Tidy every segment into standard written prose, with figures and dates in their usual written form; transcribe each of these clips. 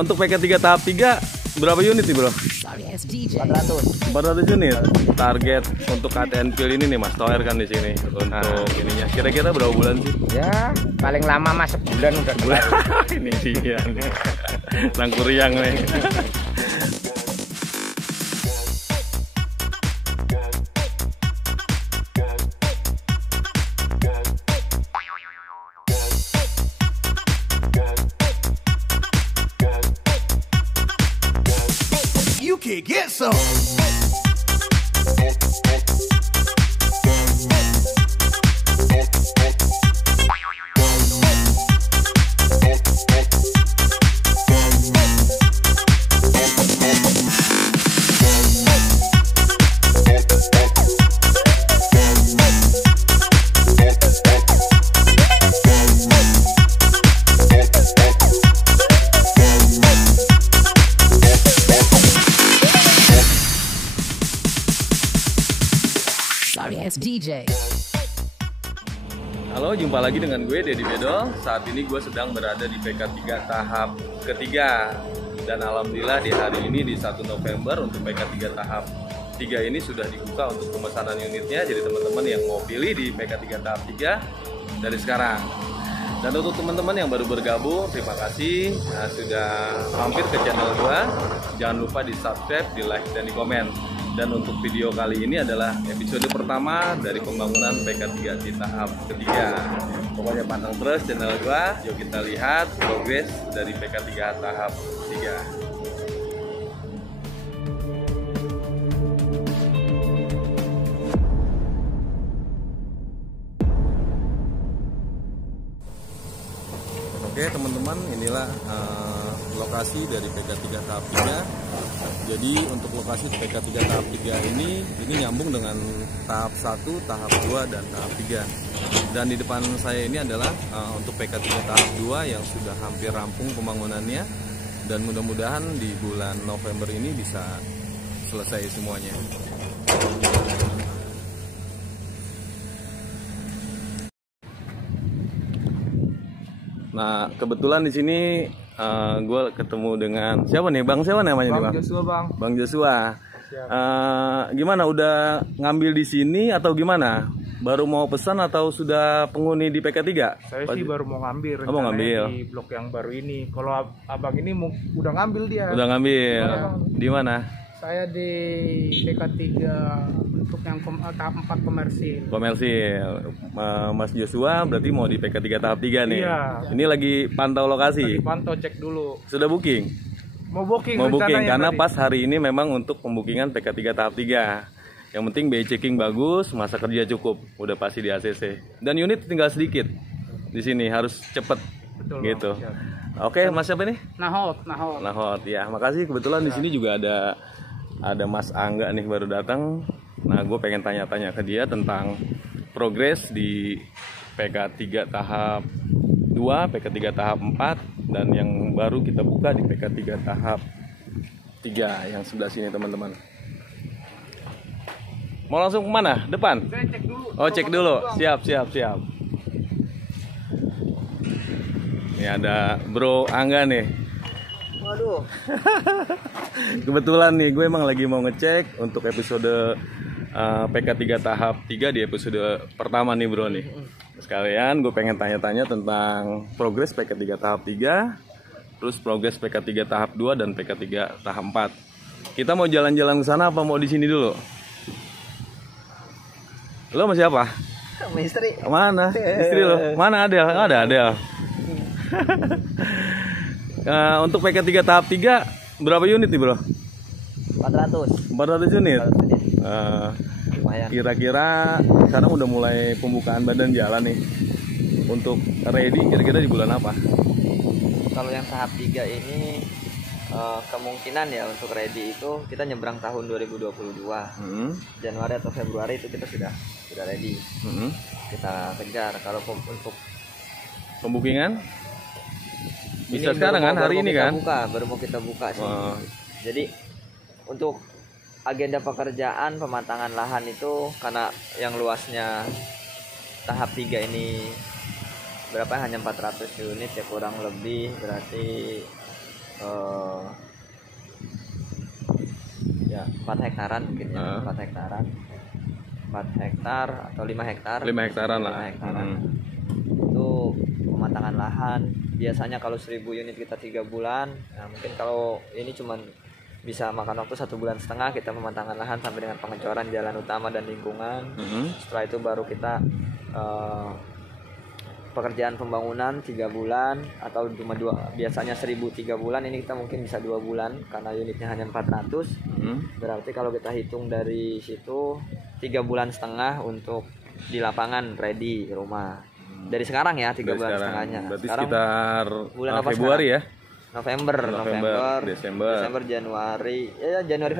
Untuk PK3 tahap 3 berapa unit nih bro? 400 unit. Target untuk KTN Pil ini nih Mas Toer kan di sini untuk ininya. Kira-kira berapa bulan sih? Ya paling lama mas sebulan udah bulan. Ini dia nih. Nangkuriang nih. You can get some. DJ. Halo, jumpa lagi dengan gue Dedi Bedol. Saat ini gue sedang berada di PK3 tahap ketiga. Dan alhamdulillah di hari ini di 1 November untuk PK3 tahap 3 ini sudah dibuka untuk pemesanan unitnya. Jadi teman-teman yang mau pilih di PK3 tahap 3 dari sekarang. Dan untuk teman-teman yang baru bergabung, terima kasih sudah mampir ke channel gue. Jangan lupa di subscribe, di like, dan di komen. Dan untuk video kali ini adalah episode pertama dari pembangunan PK3 di tahap ketiga. Pokoknya pantang terus channel gua, yuk kita lihat progres dari PK3 tahap 3. Oke teman-teman, inilah lokasi dari PK3 tahap 3. Jadi untuk lokasi PK3 tahap 3 ini nyambung dengan tahap 1, tahap 2, dan tahap 3. Dan di depan saya ini adalah untuk PK3 tahap 2 yang sudah hampir rampung pembangunannya. Dan mudah-mudahan di bulan November ini bisa selesai semuanya. Nah, kebetulan di sini gue ketemu dengan siapa nih? Bang siapa namanya nih, Bang? Joshua, Bang. Bang Joshua. Gimana? Udah ngambil di sini atau gimana? Baru mau pesan atau sudah penghuni di PK3? Saya sih baru mau ngambil. Oh, mau ngambil di blok yang baru ini. Kalau abang ini udah ngambil dia. Udah ngambil. Di mana? Saya di PK3 untuk yang tahap 4 komersil. Komersil. Mas Joshua berarti mau di PK3 tahap 3 nih. Iya. Ini lagi pantau lokasi. Lagi pantau, cek dulu. Sudah booking? Mau booking. Mau booking karena tadi. pas hari ini memang untuk pembukingan PK3 tahap 3. Yang penting BI checking bagus, masa kerja cukup, udah pasti di ACC. Dan unit tinggal sedikit. Di sini harus cepet. Betul, gitu. Bang. Oke, Mas siapa nih? Nahot. Ya, makasih. Kebetulan di sini juga ada Mas Angga nih baru datang. Nah, gue pengen tanya-tanya ke dia tentang progres di PK3 tahap 2, PK3 tahap 4, dan yang baru kita buka di PK3 tahap 3 yang sebelah sini teman-teman. Mau langsung kemana? Depan? Saya cek dulu. Oh, cek dulu. Siap. Ini ada Bro Angga nih. Waduh. Kebetulan nih gue emang lagi mau ngecek untuk episode PK3 tahap 3 di episode pertama nih bro nih. Sekalian gue pengen tanya-tanya tentang progres PK3 tahap 3, terus progres PK3 tahap 2 dan PK3 tahap 4. Kita mau jalan-jalan ke sana apa mau di sini dulu? Lo sama siapa? Sama istri. Mana? Istri lo? Mana Adel? Ada Adel. Untuk PK3 tahap 3 berapa unit nih bro? 400 unit. Kira-kira sekarang udah mulai pembukaan badan jalan nih. Untuk ready kira-kira di bulan apa? Kalau yang tahap 3 ini kemungkinan ya untuk ready itu kita nyebrang tahun 2022. Januari atau Februari itu kita sudah ready. Kita kejar. Kalau untuk pembukingan bisa ini sekarang kan hari ini kan? Baru mau kita buka sih. Jadi untuk agenda pekerjaan pematangan lahan itu karena yang luasnya tahap 3 ini berapa hanya 400 unit ya kurang lebih berarti 4 hektaran mungkin ya, 4 hektaran. 4 hektar atau 5 hektar. 5 hektaran lah. 5 hektaran. Itu pematangan lahan. Biasanya kalau 1000 unit kita 3 bulan. Nah, mungkin kalau ini cuman bisa makan waktu 1,5 bulan, kita pematangan lahan sampai dengan pengecoran jalan utama dan lingkungan. Setelah itu baru kita pekerjaan pembangunan 3 bulan atau cuma 2, biasanya 1000 3 bulan, ini kita mungkin bisa 2 bulan karena unitnya hanya 400. Berarti kalau kita hitung dari situ 3,5 bulan untuk di lapangan ready rumah. Dari sekarang ya 3,5 bulan. Berarti Sekarang sekitar bulan apa Februari sekarang? ya. November, Desember, Januari, Januari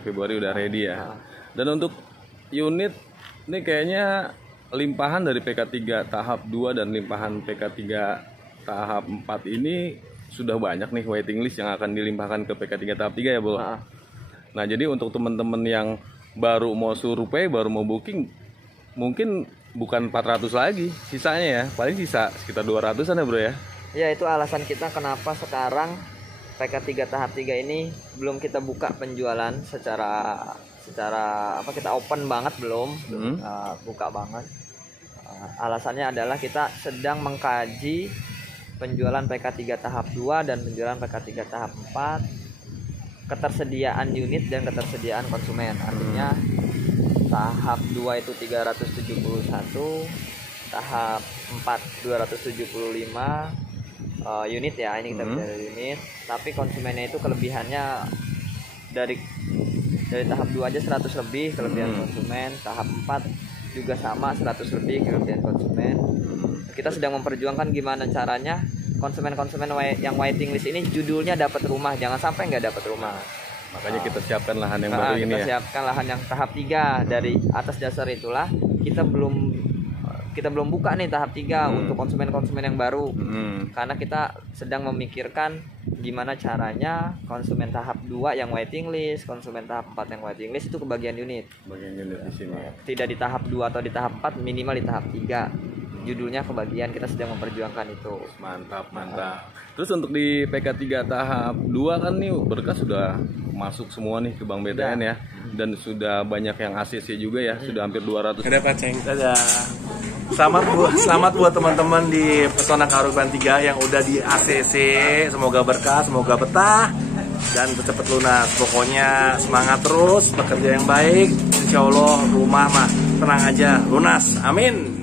Februari udah ready ya. Dan untuk unit ini kayaknya limpahan dari PK3 tahap 2 dan limpahan PK3 tahap 4 ini sudah banyak nih waiting list yang akan dilimpahkan ke PK3 tahap 3 ya, Bro. Nah, jadi untuk teman-teman yang baru mau survei, baru mau booking, mungkin bukan 400 lagi sisanya ya, paling sisa sekitar 200-an ya, Bro ya. Ya, itu alasan kita kenapa sekarang PK3 tahap 3 ini belum kita buka penjualan secara apa, kita open banget belum buka banget. Alasannya adalah kita sedang mengkaji penjualan PK3 tahap 2 dan penjualan PK3 tahap 4, ketersediaan unit dan ketersediaan konsumen. Artinya tahap 2 itu 371, tahap 4 275 unit ya, ini kita bicara unit. Tapi konsumennya itu kelebihannya dari tahap 2 aja 100 lebih kelebihan konsumen, tahap 4 juga sama 100 lebih kelebihan konsumen. Kita sedang memperjuangkan gimana caranya konsumen-konsumen yang waiting list ini judulnya dapat rumah, jangan sampai nggak dapat rumah. Makanya kita siapkan lahan yang baru ini ya. Kita siapkan lahan yang tahap 3. Dari atas dasar itulah kita belum buka nih tahap 3 untuk konsumen-konsumen yang baru. Karena kita sedang memikirkan gimana caranya konsumen tahap 2 yang waiting list, konsumen tahap 4 yang waiting list itu kebagian unit. Bagian unit di sini. Tidak di tahap 2 atau di tahap 4, minimal di tahap 3. Judulnya kebagian, kita sedang memperjuangkan itu. Mantap. Terus untuk di PK3 tahap 2 kan nih berkas sudah masuk semua nih ke Bank BTN ya. Dan sudah banyak yang ACC juga ya, sudah hampir 200. Ada Pak Ceng. Selamat buat teman-teman di Pesona Keharuban 3 yang udah di ACC. Semoga berkah, semoga betah dan cepat lunas. Pokoknya semangat terus, bekerja yang baik. Insya Allah rumah mah tenang aja, lunas. Amin.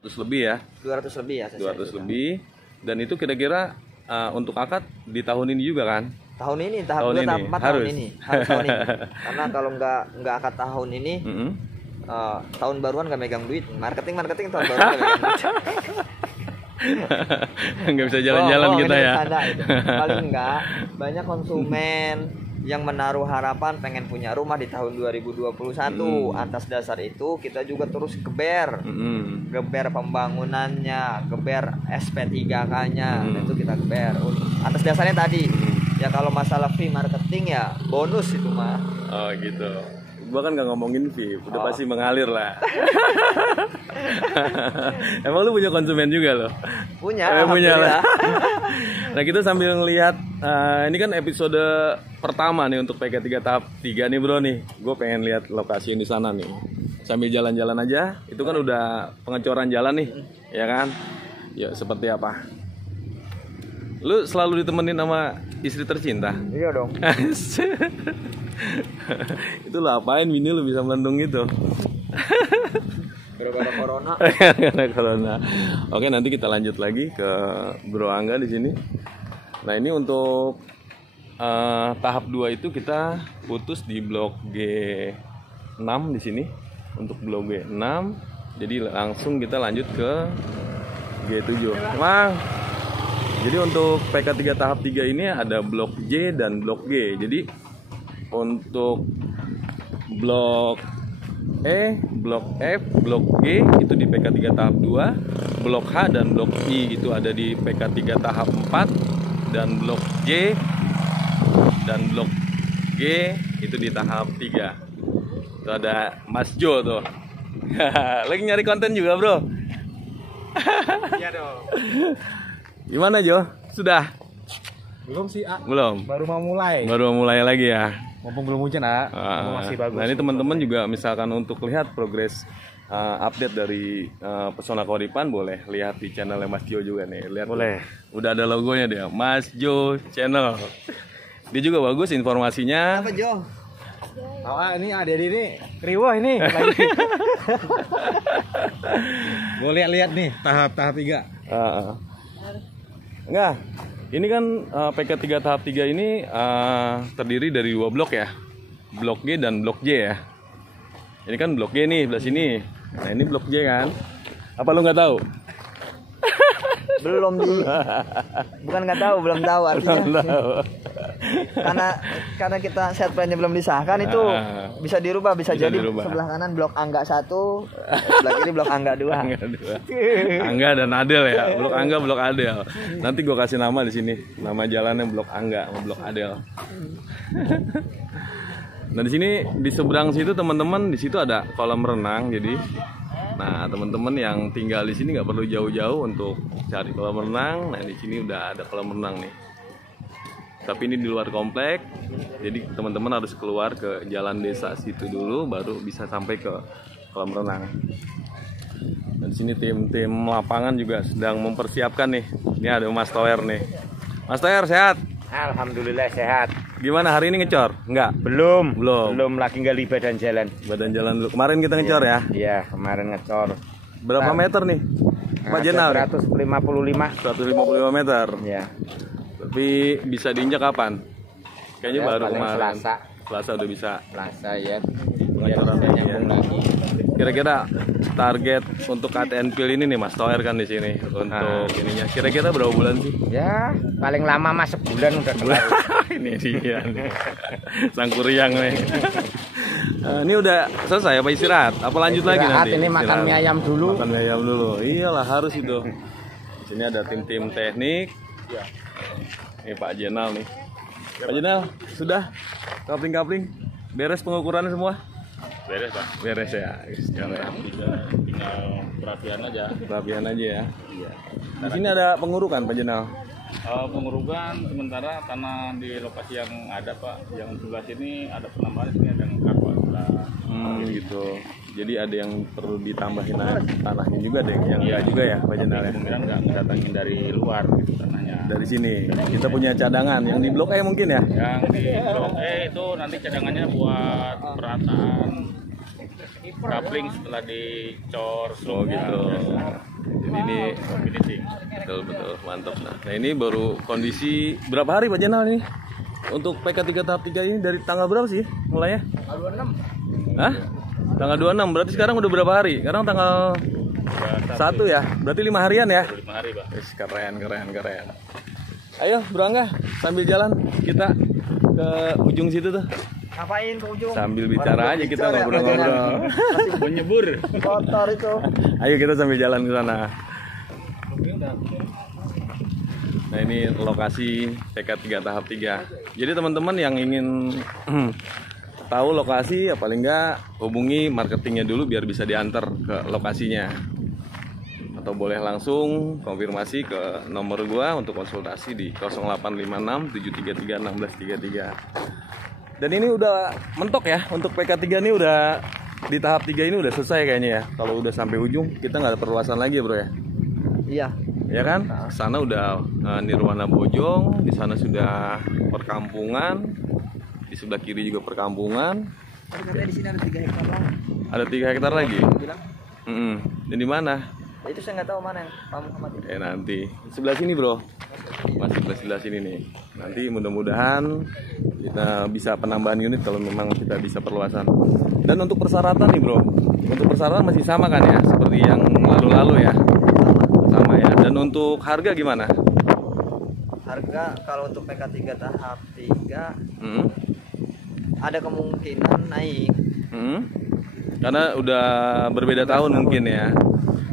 200 lebih ya. 200 lebih ya. 200 lebih. Dan itu kira-kira untuk akad di tahun ini juga kan? Tahun ini, tahap 2, tahap 4 tahun ini. Harus tahun ini. Karena kalau nggak akad tahun ini, tahun baruan nggak megang duit. Marketing tahun baruan nggak megang duit. Nggak bisa jalan-jalan kita ya. Paling nggak banyak konsumen yang menaruh harapan pengen punya rumah di tahun 2021. Atas dasar itu kita juga terus geber pembangunannya, geber SP3K-nya, itu kita geber. Atas dasarnya tadi ya, kalau masalah fee marketing ya bonus itu mah. Oh gitu. Gua kan nggak ngomongin fee, udah pasti mengalir lah. Emang lu punya konsumen juga loh? Punya lah. Nah, kita sambil ngelihat ini kan episode pertama nih untuk PK3 tahap 3 nih, Bro nih. Gue pengen lihat lokasi di sana nih. Sambil jalan-jalan aja. Itu kan udah pengecoran jalan nih, ya kan? Ya, seperti apa? Lu selalu ditemenin sama istri tercinta? Iya dong. Itu lo apain bini lu bisa mendung gitu? Gara-gara corona. Corona. Oke, nanti kita lanjut lagi ke Bro Angga di sini. Nah, ini untuk tahap 2 itu kita putus di blok G6 di sini. Untuk blok G6. Jadi langsung kita lanjut ke G7. Mang. Jadi untuk PK3 tahap 3 ini ada blok J dan blok G. Jadi untuk blok E, blok F, blok G itu di PK3 tahap 2, blok H dan blok I itu ada di PK3 tahap 4, dan blok J dan blok G itu di tahap 3. Itu ada Mas Jo tuh. Lagi nyari konten juga, Bro. Iya dong. Gimana Jo? Sudah? Belum sih, Belum. baru mau mulai. Baru mulai lagi ya. Mumpung belum hujan, masih bagus. Nah, ini teman-teman juga misalkan untuk lihat progres update dari Pesona Kauripan, boleh lihat di channelnya Mas Jo juga nih. Lihat Boleh. Udah ada logonya dia, Mas Jo Channel. Dia juga bagus informasinya. Apa Jo? Ini ada ini riwah ini. Gue lihat nih tahap 3. Enggak. Ini kan PK 3 tahap 3 ini terdiri dari 2 blok ya. Blok G dan blok J ya. Ini kan blok G nih sebelah sini. Nah, ini blok J kan. Apa lu nggak tahu? Belum bukan nggak tahu, belum tahu artinya. Belum tahu. karena kita set plan-nya belum disahkan, itu bisa dirubah, bisa jadi dirubah. Sebelah kanan blok Angga 1, sebelah kiri blok Angga 2. Angga dan Adel ya. Blok Angga, blok Adel. Nanti gua kasih nama di sini. Nama jalannya blok Angga sama blok Adel. Nah, di sini di seberang situ teman-teman, di situ ada kolam renang. Jadi nah, teman-teman yang tinggal di sini nggak perlu jauh-jauh untuk cari kolam renang. Nah, di sini udah ada kolam renang nih. Tapi ini di luar komplek. Jadi teman-teman harus keluar ke jalan desa situ dulu, baru bisa sampai ke kolam renang. Dan di sini tim-tim lapangan juga sedang mempersiapkan nih. Ini ada Mas Toer nih. Mas Toer sehat? Alhamdulillah sehat. Gimana hari ini ngecor? Enggak? Belum lagi gali badan jalan. Badan jalan dulu. Kemarin kita ngecor ya? Iya, kemarin ngecor. Berapa meter nih? Pak Jenal? 155. 155 meter. Iya. Tapi bisa diinjak kapan? Kayaknya Ya, baru paling kemarin. Selasa udah bisa. Selasa ya. Pengecoran lagi ya. Kira-kira target untuk KTN Pil ini nih Mas Toer kan di sini untuk ininya. Kira-kira berapa bulan sih? Ya, paling lama mas sebulan udah kelar. Ini dia nih. Sang Kuryang nih. Ini udah selesai apa istirahat? Apa lanjut lagi nanti? Ini makan mie ayam dulu. Makan mie ayam dulu. Iyalah harus itu. Di sini ada tim-tim teknik. Ini Pak Jenal nih. Pak Jenal, sudah kapling-kapling beres pengukurannya semua? Beres Pak. Beres ya. Sekarang Tinggal perapian aja. perapian aja ya. Iya. Di sini ada pengurukan Pak Jenal. Pengurukan sementara karena di lokasi yang ada Pak, yang sebelah sini ada penambahan, sini ada yang kapal sebelah. Gitu. Jadi ada yang perlu ditambahin tanahnya juga deh, yang enggak juga ya Pak Jenal ya. Kemungkinan nggak datangin dari luar gitu tanahnya. Dari sini kita punya cadangan yang di blok E mungkin ya. Yang di blok E itu nanti cadangannya buat perataan kapling setelah dicor. Oh gitu. Jadi ini finishing. betul mantap. Nah ini baru kondisi berapa hari Pak Jenal ini? Untuk PK 3 tahap 3 ini dari tanggal berapa sih mulainya? Tanggal 26. Hah? Tanggal 26, berarti sekarang udah berapa hari? Sekarang tanggal 1 ya? Berarti 5 harian ya? 5 hari Pak. Wis, keren. Ayo Bro Angga, sambil jalan kita ke ujung situ tuh. Ngapain ke ujung? Sambil bicara aja kita ngobrol-ngobrol. Mau nyebur. Kotor itu. Ayo kita sambil jalan ke sana. Nah ini lokasi PK 3 tahap 3. Jadi teman-teman yang ingin tahu lokasi ya paling enggak hubungi marketingnya dulu biar bisa diantar ke lokasinya. Atau boleh langsung konfirmasi ke nomor gua untuk konsultasi di 0856 733 1633. Dan ini udah mentok ya untuk PK 3 ini udah di tahap 3 ini udah selesai kayaknya ya. Kalau udah sampai ujung kita nggak ada perluasan lagi ya bro ya. Iya. Ya kan? Sana udah Nirwana Bojong, di sana sudah perkampungan, di sebelah kiri juga perkampungan. Katanya di sini ada 3 hektar lagi. Ada 3 hektar lagi. Bilang. Dan di mana? Itu saya nggak tahu mana yang Pak Muhammad itu. Nanti sebelah sini bro. Masih sebelah sini nih. Nanti mudah-mudahan kita bisa penambahan unit kalau memang kita bisa perluasan. Dan untuk persyaratan nih bro, untuk persyaratan masih sama kan ya, seperti yang lalu-lalu ya. Sama ya. Dan untuk harga gimana? Harga kalau untuk PK 3 tahap 3 ada kemungkinan naik. Karena udah berbeda tahun mungkin ya.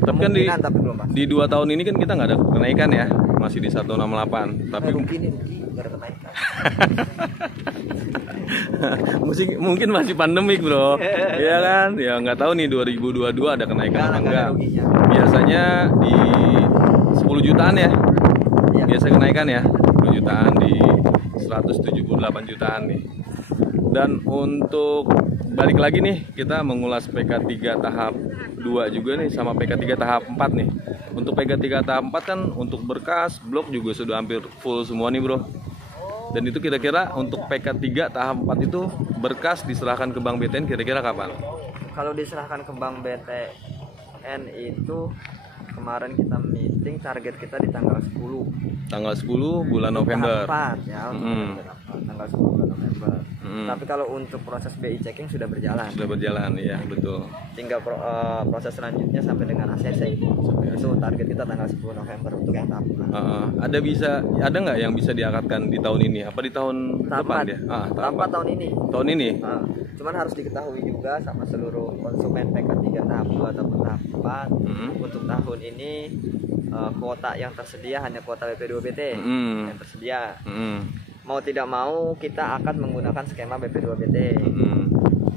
Tapi kan Tapi belum pasti. di 2 tahun ini kan kita nggak ada kenaikan ya, masih di 168. Tapi rugi nggak ada kenaikan. mungkin masih pandemik bro, ya kan? Ya nggak tahu nih 2022 ada kenaikan apa enggak. Biasanya di 10 jutaan ya, biasa kenaikan ya, 10 jutaan di 178 jutaan nih. Dan untuk balik lagi nih, kita mengulas PK3 tahap 2 juga nih sama PK3 tahap 4 nih. Untuk PK3 tahap 4 kan untuk berkas, blok juga sudah hampir full semua nih bro. Dan itu kira-kira untuk PK3 tahap 4 itu berkas diserahkan ke Bank BTN kira-kira kapan? Kalau diserahkan ke Bank BTN itu kemarin kita meeting, target kita di tanggal 10. Tanggal 10 bulan November. Tahap 4 ya, tanggal 10 bulan November. Tapi kalau untuk proses BI checking sudah berjalan. Sudah berjalan, ya betul. Tinggal proses selanjutnya sampai dengan ACC. Itu target kita tanggal 10 November untuk yang tahap 4. Ada nggak yang bisa diangkatkan di tahun ini? Apa di tahun depan ya? Tahap 4 tahun ini. Tahun ini? Cuman harus diketahui juga sama seluruh konsumen PK3 tahap 2 ataupun tahap 4. Untuk tahun ini kuota yang tersedia hanya kuota BP2BT yang tersedia. Mau tidak mau kita akan menggunakan skema BP2BT.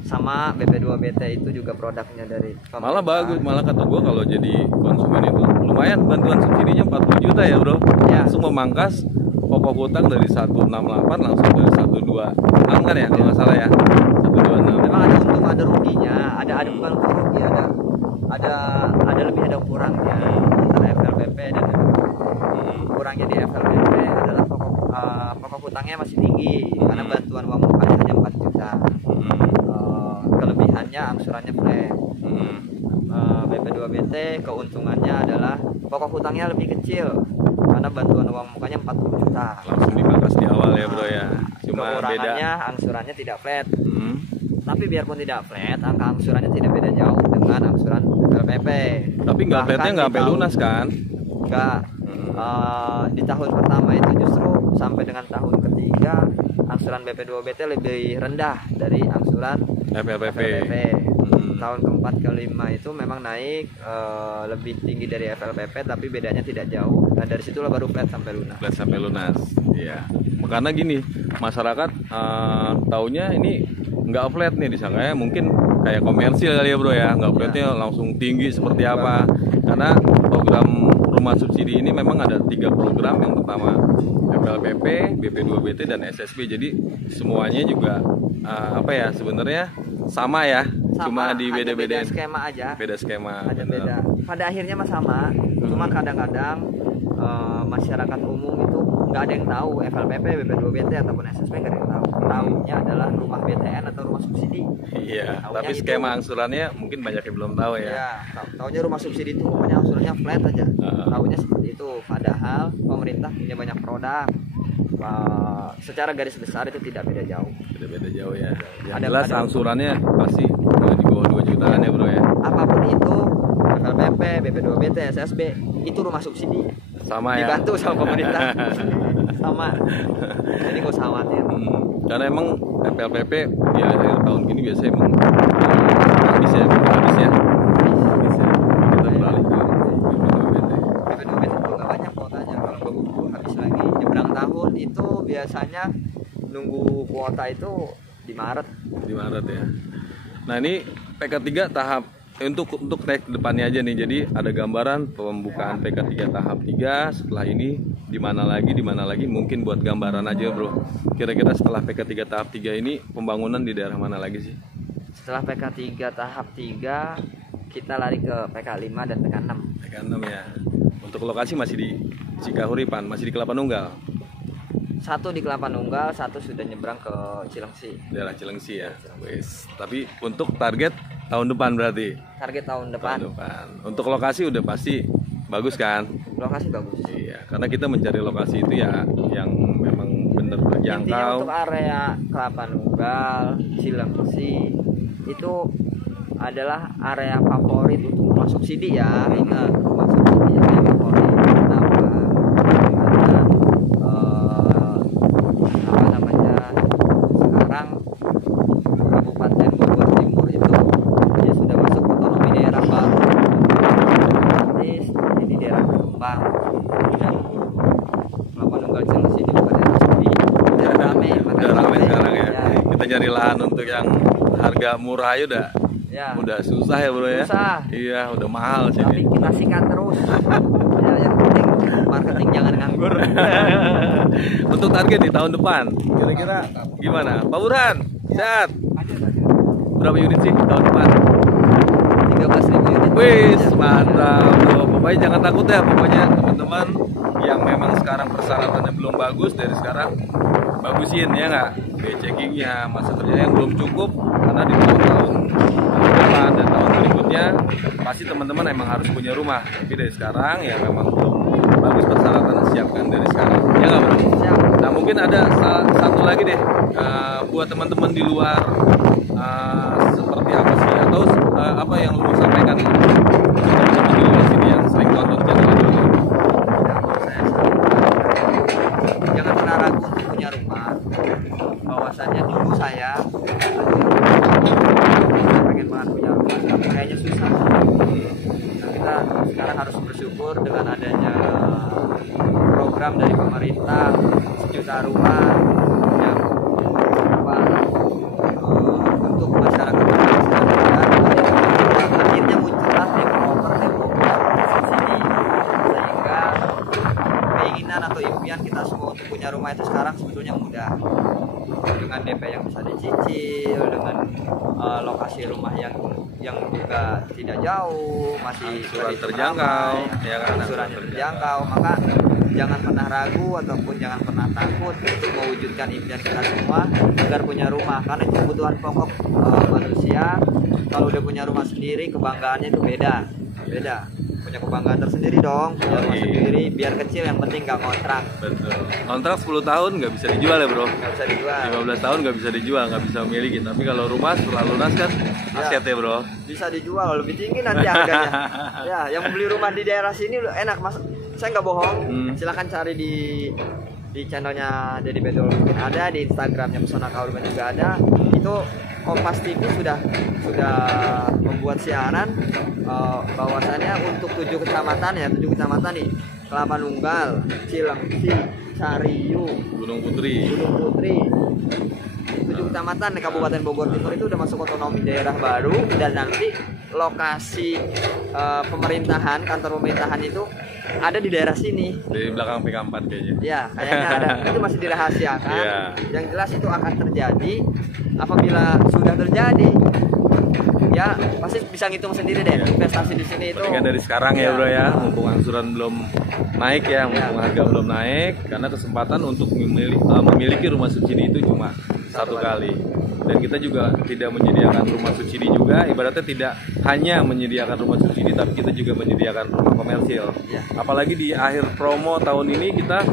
Sama BP2BT itu juga produknya dari pemerintah. Malah bagus, malah kata gue kalau jadi konsumen itu lumayan, bantuan subsidinya 40 juta ya bro ya. Langsung memangkas pokok hutang dari 168 langsung dari 126 kan ya kalau nggak salah ya, 126. Memang ada untung ada ruginya, ada bukan rugi, ada lebih ada kurangnya antara FLBP dan kurangnya di FLBP adalah pokok hutangnya masih tinggi karena bantuan uang mukanya hanya 4 juta. Kelebihannya angsurannya flat. BP2BT keuntungannya adalah pokok hutangnya lebih kecil karena bantuan uang mukanya 40 juta. Langsung dipangkas di awal ya bro ya. Cuma kekurangannya beda. Angsurannya tidak flat. Tapi biarpun tidak flat, angka angsurannya tidak beda jauh dengan angsuran FLBP. Tapi nggak flatnya nggak sampai lunas kan? Nggak. Di tahun pertama itu justru sampai dengan tahun ketiga angsuran BP2BT lebih rendah dari angsuran FLBP. Tahun keempat kelima itu memang naik lebih tinggi dari FLBP, tapi bedanya tidak jauh. Nah dari situlah baru flat sampai lunas. Flat sampai lunas, iya. Karena gini, masyarakat taunya ini nggak flat nih, disangkanya mungkin kayak komersil kali ya bro ya, nggak flatnya langsung tinggi seperti apa. Karena program rumah subsidi ini memang ada 3 program. Yang pertama FLBP, BP2BT dan SSB. Jadi semuanya juga sebenarnya sama ya, cuma di beda-beda skema aja. Beda skema. Ada beda. Pada akhirnya mah sama. Cuma kadang-kadang masyarakat umum itu nggak ada yang tahu FLBP, BP2BT ataupun SSB, nggak ada yang tahu. Tahunya adalah rumah BTN atau rumah subsidi. Iya. Tapi skema angsurannya mungkin banyak yang belum tahu ya. Iya. Tahunya rumah subsidi itu pokoknya angsurannya flat aja. Tahunya seperti itu. Padahal pemerintah punya banyak produk. Secara garis besar itu tidak beda jauh. Tidak beda jauh ya. Yang jelas angsurannya pasti di bawah 2 jutaan ya bro ya. Apapun itu, FLBP, BP2BT, SSB itu rumah subsidi. Sama ya. Dibantu sama pemerintah. Sama. Jadi nggak usah khawatir. Karena emang FLBP di akhir tahun gini biasanya emang habis ya. Kita beralih ke BP2BT. BP2BT itu nggak banyak kuotanya. Kalau begitu habis lagi nyebrang tahun itu biasanya nunggu kuota itu di Maret. Di Maret ya. Nah ini PK3 tahap untuk naik depannya aja nih. Jadi ada gambaran pembukaan PK3 tahap 3. Setelah ini di mana lagi mungkin buat gambaran aja bro. Kira-kira setelah PK3 tahap 3 ini pembangunan di daerah mana lagi sih? Setelah PK3 tahap 3 kita lari ke PK5 dan PK6. PK6 ya. Untuk lokasi masih di Cikahuripan, masih di Kelapa Nunggal. Satu di Kelapa Nunggal, satu sudah nyebrang ke Cilengsi. Daerah Cilengsi ya. Wes. Tapi untuk target tahun depan berarti. Target tahun depan. Untuk lokasi udah pasti bagus kan? Lokasi bagus. Iya, karena kita mencari lokasi itu ya yang memang benar terjangkau. Intinya untuk area Kelapa Nunggal, Cilengsi itu adalah area favorit untuk rumah subsidi ya. Ingat, rumah subsidi yang favorit. Kenapa? Sekarang Kabupaten Bogor Timur itu dia sudah masuk otonomi daerah baru. Artis ini daerah berkembang dan Kelapa Nunggal Cilengsi ini bukan daerah sepi. Udah ramai sekarang ya. Kita nyari lahan untuk yang harga murah aja udah susah ya bro ya. Susah. Iya, udah mahal sih. Tapi kita sikat terus. Ya, yang penting marketing jangan nganggur. Untuk target di tahun depan, kira-kira gimana, Pak Burhan? Sehat. Berapa unit sih tahun depan? 13.000 unit. Wih, mantap bro. Pokoknya jangan takut ya. Pokoknya teman-teman yang memang sekarang persyaratannya belum bagus, dari sekarang bagusin ya nggak? Checkingnya, masa kerja yang belum cukup, karena di tahun depan dan tahun berikutnya pasti teman-teman emang harus punya rumah. Tapi dari sekarang ya memang belum bagus persyaratan, siapkan dari sekarang. Ya nggak bro? Nah mungkin ada satu lagi deh buat teman-teman di luar, seperti apa sih atau apa yang lu sampaikan teman-teman di luar sini yang sering tonton channel ini? Jangan pernah ragu untuk punya rumah. Bahwasannya dulu saya pengen banget punya rumah, tapi kayaknya susah. Nah, kita sekarang harus bersyukur dengan adanya program dari pemerintah 1 juta rumah yang untuk masyarakat akhirnya muncullah developer subsidi, sehingga keinginan atau impian kita semua untuk punya rumah itu sekarang sebetulnya mudah, dengan DP yang bisa dicicil, dengan lokasi rumah yang juga tidak jauh, masih angsuran terjangkau, ya kan? Angsurannya terjangkau. Maka jangan pernah ragu ataupun jangan pernah takut untuk mewujudkan impian kita semua agar punya rumah, karena itu kebutuhan pokok manusia. Kalau udah punya rumah sendiri, kebanggaannya itu beda. Punya kebanggaan tersendiri dong, punya rumah sendiri, biar kecil yang penting nggak kontrak. Betul. Kontrak 10 tahun nggak bisa dijual ya bro? Nggak bisa dijual. 15 tahun nggak bisa dijual, nggak bisa memiliki. Tapi kalau rumah setelah lunas kan aset ya bro? Bisa dijual, lebih tinggi nanti harganya. Ya, yang beli rumah di daerah sini enak mas. Saya nggak bohong. Silahkan cari di channelnya Deddy Bedol ada, di Instagramnya Pesona Kaurban juga ada. Itu Kompas TV sudah membuat siaran bahwasannya untuk 7 kecamatan ya, 7 kecamatan nih, Kelapa Nunggal, Cilengsi, Cariu, Gunung Putri. 7 kecamatan di Kabupaten Bogor Timur itu udah masuk otonomi daerah baru, dan nanti lokasi pemerintahan, kantor pemerintahan itu ada di daerah sini. Di belakang PK4 kayaknya. Ya, kayaknya ada. Itu masih dirahasiakan. Yeah. Yang jelas itu akan terjadi. Apabila sudah terjadi, ya pasti bisa ngitung sendiri deh. Investasi di sini itu. Mendingan dari sekarang ya bro ya, mumpung angsuran belum naik ya, mumpung harga belum naik, karena kesempatan untuk memiliki rumah subsidi itu cuma satu kali. Dan kita juga tidak menyediakan rumah subsidi juga, ibaratnya tidak hanya menyediakan rumah subsidi, tapi kita juga menyediakan rumah komersil. Apalagi di akhir promo tahun ini kita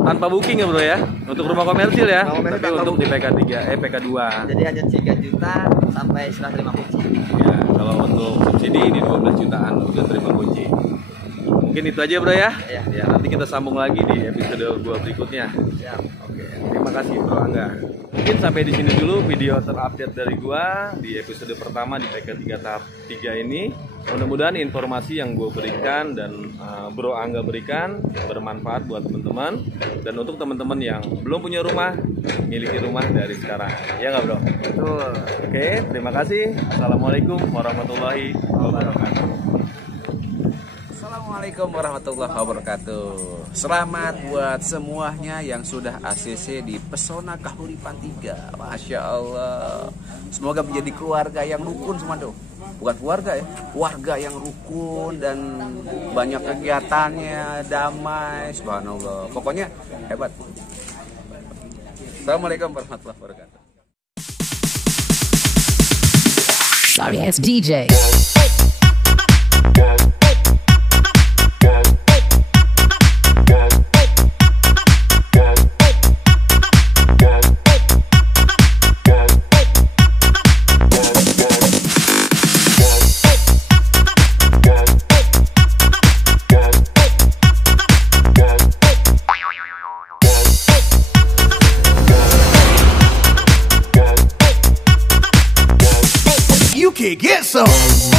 tanpa booking ya bro ya, untuk rumah komersil ya, tapi untuk di PK3, PK2. Jadi hanya 3 juta sampai serah terima kunci. Ya, kalau untuk subsidi ini 12 jutaan udah terima kunci. Mungkin itu aja bro ya. Ya, nanti kita sambung lagi di episode 2 berikutnya. Oke, terima kasih bro Angga. Mungkin sampai di sini dulu video terupdate dari gua di episode pertama di PK3 tahap 3 ini. Mudah-mudahan informasi yang gue berikan dan Bro Angga berikan bermanfaat buat teman-teman, dan untuk teman-teman yang belum punya rumah, miliki rumah dari sekarang. Ya nggak bro? Betul. Oke, terima kasih. Assalamualaikum warahmatullahi wabarakatuh. Assalamualaikum warahmatullahi wabarakatuh. Selamat buat semuanya yang sudah ACC di Pesona Kahuripan 3. Masya Allah. Semoga menjadi keluarga yang rukun semua tuh. Bukan keluarga ya, warga yang rukun dan banyak kegiatannya, damai, subhanallah. Pokoknya hebat. Assalamualaikum warahmatullahi wabarakatuh. Sorry ass DJ. You can get some.